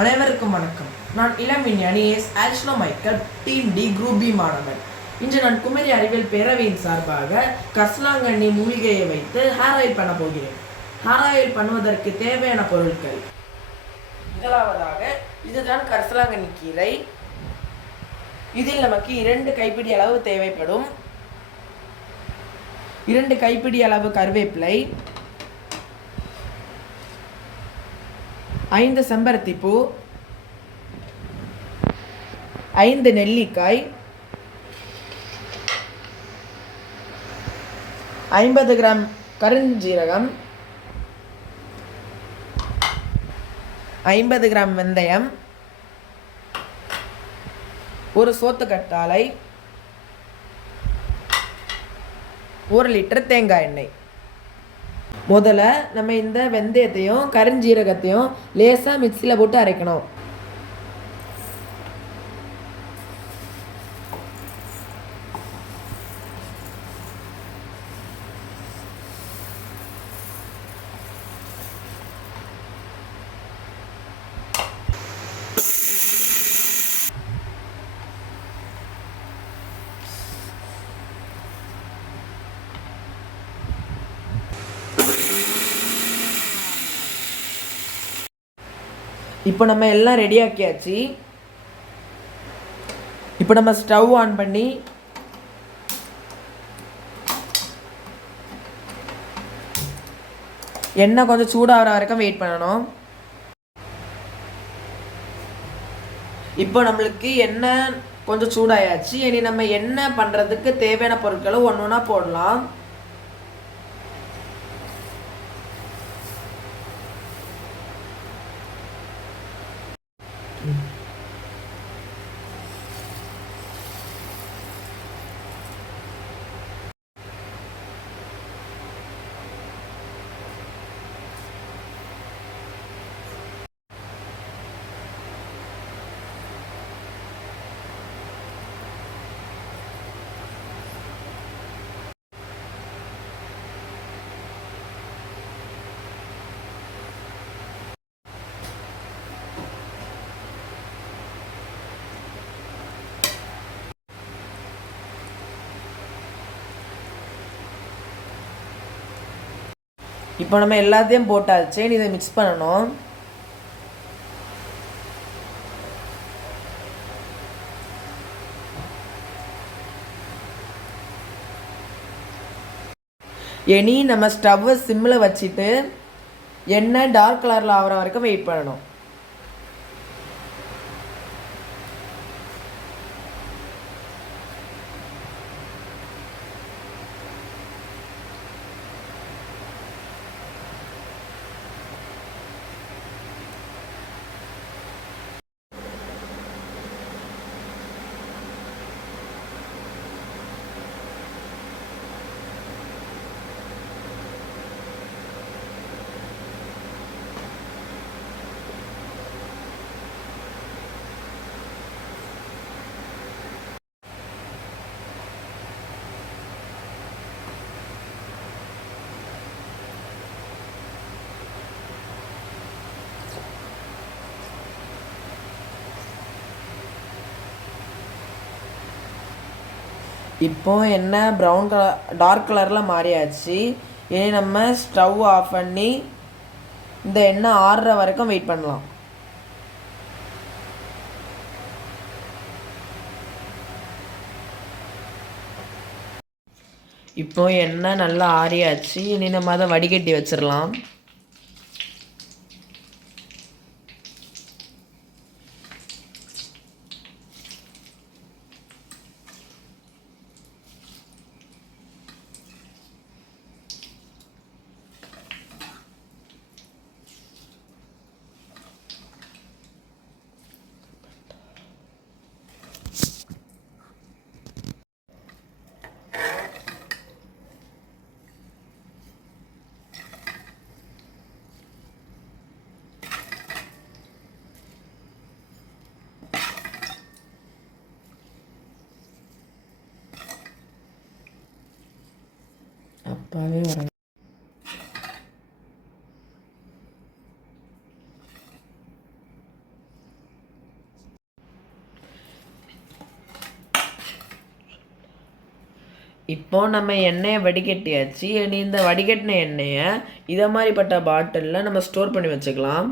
அனைவருக்கும் வணக்கம். நான் இளம் விஞ்ஞானி எஸ் ஆல்ஷ்னோ Michael, team D group B மாணவன். இன்று நான் குமரி அறிவியல் பேரவையின் சார்பாக கரிசலாங்கண்ணி மூலிகையை வைத்து ஹேர் ஆயில் பண்ண போகிறேன். ஹேர் ஆயில் பண்ணுவதற்கு தேவையான பொருட்கள்: முதலாவதாக இதுதான் கரிசலாங்கண்ணி கீரை. இதில் நமக்கு 2 கைப்பிடி அளவு தேவைப்படும். 2 கைப்பிடி அளவு கருவேப்பிலை, 5 செம்பருத்தி பூ, 5 நெல்லிக்காய், 50 கிராம் கருஞ்சீரகம், 50 கிராம் வெந்தயம், ஒரு சோத்துக்கற்றாழை, 1 லிட்டர் தேங்காய் எண்ணெய். முதல்ல நம்ம இந்த வெந்தயத்தையும் கருஞ்சீரகத்தையும் லேசாக மிக்சியில் போட்டு அரைக்கணும். இப்போ நம்ம எல்லாம் ரெடி ஆக்கியாச்சு. இப்போ நம்ம ஸ்டவ் ஆன் பண்ணி எண்ணெய் கொஞ்சம் சூடாகிற வரைக்கும் வெயிட் பண்ணணும். இப்போ நம்மளுக்கு எண்ணெய் கொஞ்சம் சூடாயாச்சு. இனி நம்ம எண்ணெய் பண்ணுறதுக்கு தேவையான பொருட்களை ஒன்று ஒன்றா போடலாம். இப்போ நம்ம எல்லாத்தையும் போட்டாச்சு. இதை மிக்ஸ் பண்ணணும். இனி நம்ம ஸ்டவ்வை சிம்மில் வச்சுட்டு எண்ணெய் டார்க் கலரில் ஆகிற வரைக்கும் வெயிட் பண்ணணும். இப்போ என்ன ப்ரௌன் கலர் டார்க் கலரில் மாறியாச்சு. இனி நம்ம ஸ்டவ் ஆஃப் பண்ணி இந்த எண்ணெய் ஆறுற வரைக்கும் வெயிட் பண்ணலாம். இப்போ எண்ணெய் நல்லா ஆறியாச்சு. இனி நம்ம அதை வடிகட்டி வச்சிடலாம். அப்பாவே வர இப்போ நம்ம எண்ணெயை வடிகட்டியாச்சு. இனி இந்த வடிகட்டின எண்ணெயை இதை மாதிரிப்பட்ட பாட்டிலில் நம்ம ஸ்டோர் பண்ணி வச்சுக்கலாம்.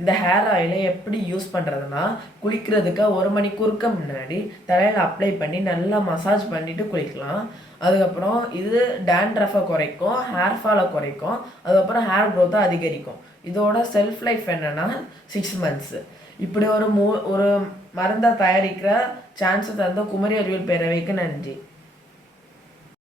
இந்த ஹேர் ஆயிலை எப்படி யூஸ் பண்ணுறதுன்னா, குளிக்கிறதுக்கு 1 மணிக்கூருக்கு முன்னாடி தலையில் அப்ளை பண்ணி நல்லா மசாஜ் பண்ணிவிட்டு குளிக்கலாம். அதுக்கப்புறம் இது டேண்ட்ரஃபை குறைக்கும், ஹேர் ஃபாலை குறைக்கும், அதுக்கப்புறம் ஹேர் க்ரோத்தை அதிகரிக்கும். இதோட செல்ஃப் லைஃப் என்னென்னா 6 மந்த்ஸு. இப்படி ஒரு மருந்தை தயாரிக்கிற சான்ஸை தந்த குமரி அறிவியல் பேரவைக்கு நன்றி.